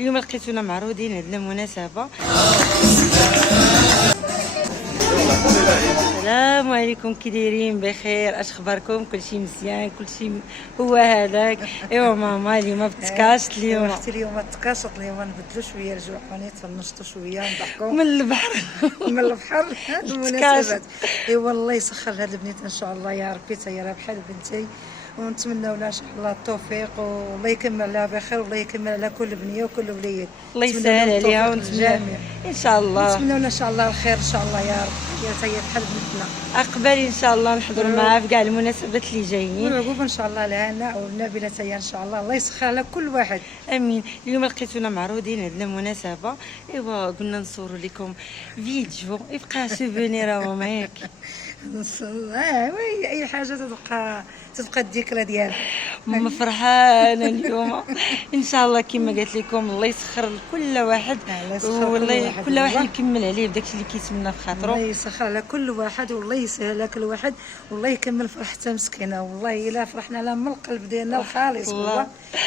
اليوم لقيتونا معروضين عندنا مناسبة. السلام عليكم، كي دايرين؟ بخير؟ اش اخباركم؟ كلشي مزيان؟ كلشي هو هذاك؟ ايوا ماما اليوم بتكاشت اليوم. اختي اليوم تكاشط اليوم، نبدلوا شويه الجوعانيت ونشطوا شويه نضحكوا من البحر من البحر. هاد المناسبات ايوا الله يسخر هاد البنيت ان شاء الله يا ربي، حتى هي راه بحال بنتي، ونتمنوا لها ان شاء الله التوفيق والله يكمل لها بخير والله يكمل على كل بنيه وكل وليد. الله يسهل عليها ونتمنى ان شاء الله، نتمنوا لها ان شاء الله الخير ان شاء الله يا رب، يا هي بحال بنتنا. اقبل ان شاء الله نحضروا معاها في كاع المناسبات اللي جايين، ونعقوب ان شاء الله لها والنبيله هي ان شاء الله، الله يسخر على كل واحد. امين. اليوم لقيتونا معروضين عندنا مناسبه، ايوا قلنا نصوروا لكم فيديو يبقى سوفونير معاك. اي حاجه تبقى الذكرى ديالها. ماما فرحانه اليوم ان شاء الله كما قالت لكم. الله يسخر لكل واحد، والله كل واحد يكمل عليه بداكشي اللي كيتمنى في خاطره. الله يسخر على كل واحد والله يسهل على كل واحد والله يكمل فرحتها مسكينه. والله الا فرحنا لها من القلب ديالنا الخالص، والله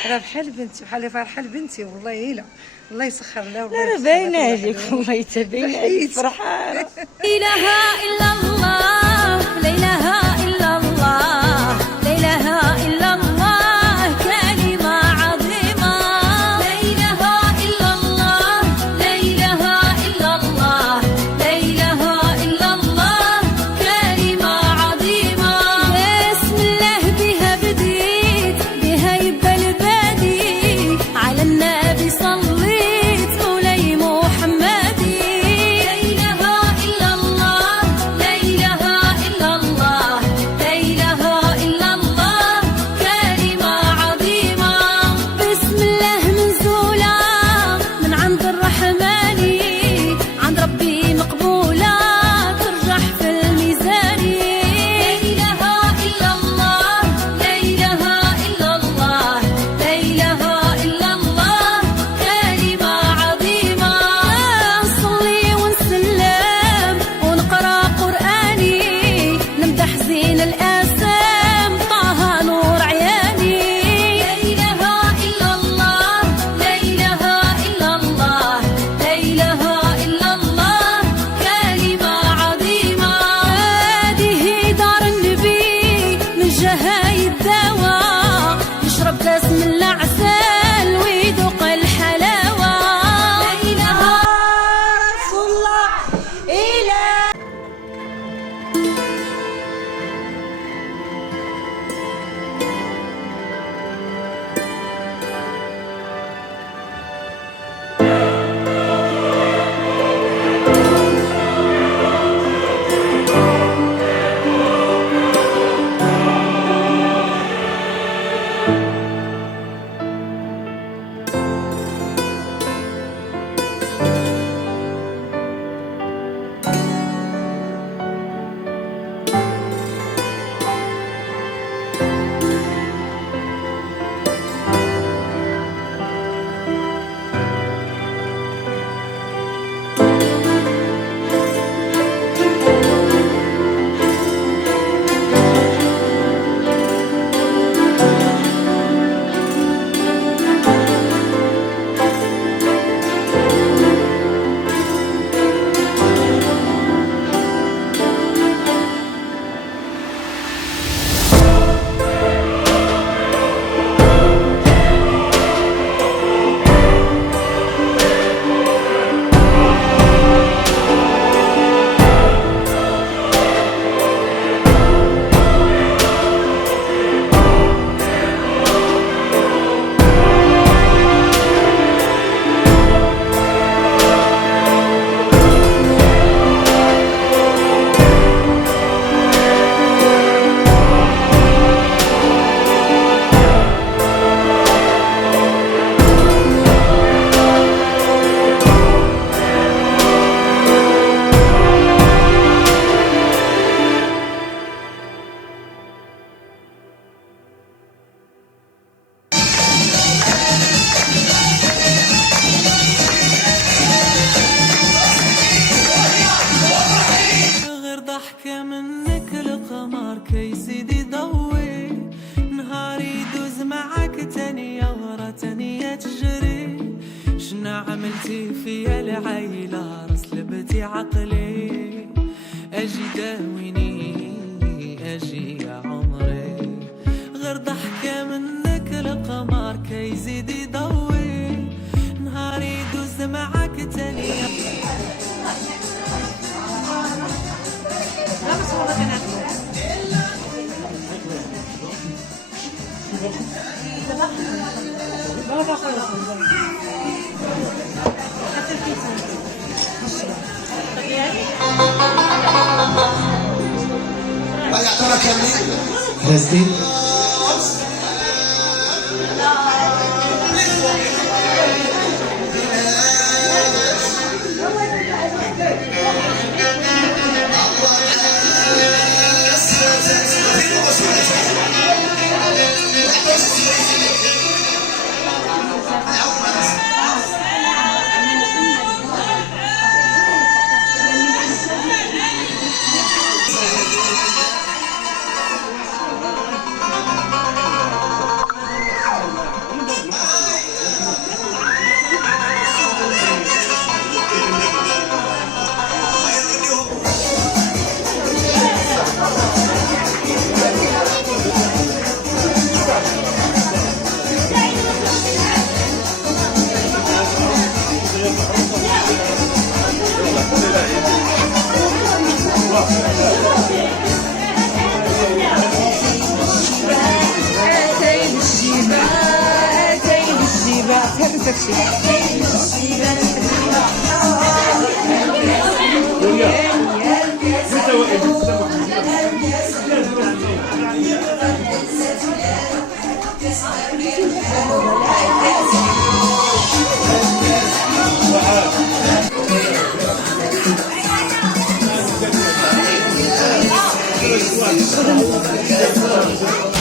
راه بحال بنتي، بحال فرحه لبنتي والله الا الله يسخر لها. لا باينه عليك والله تبين عليك فرحانه. لا اله الا الله، لا اله الا الله، لا اله الا الله، كلمه عظيمه. لا اله الا الله، لا اله الا الله، لا اله الا الله، كلمه عظيمه. بسم الله بها بديت، بها يبقى البديل، على النبي صليت مولاي محمدي. لا اله الا الله، لا اله انتي فيا العيلة رسلبتي عقلي، اجي داويني اجي يا عمري، غير ضحكة منك القمر كيزيد يضوي، نهاري يدوز معاك تاني. Testing.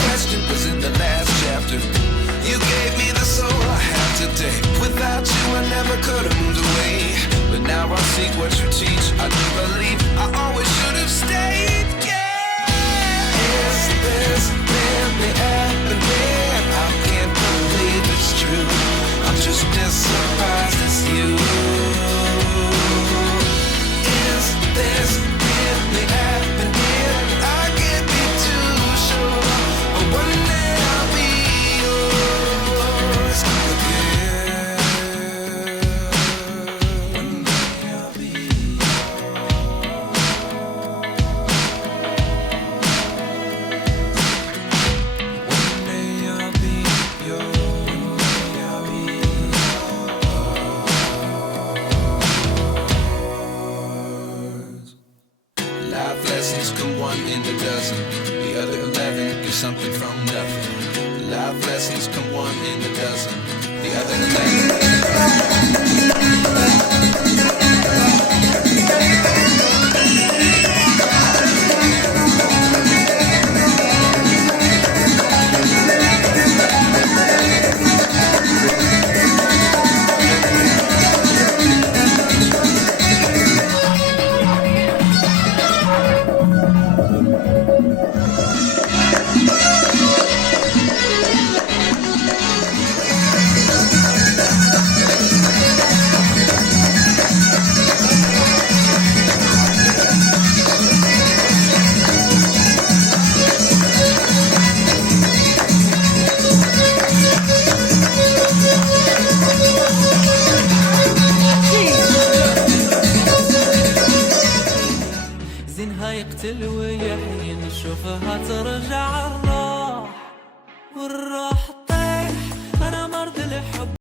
Question was in the last chapter. You gave me the soul I have today. Without you, I never could have moved away. But now I see what you teach. I do believe I always should have stayed. Yeah. Is this really happening? I can't believe it's true. I'm just as surprised as you. Is this really happening? I can't be too sure, but one day I'll be yours again. One day I'll be One day I'll be yours. I'll be yours. Life lessons come one in a dozen. The other 11 get something from nothing. Life lessons come one in a dozen. The other 11. زينها يقتل ويحيي نشوفها ترجع الراس.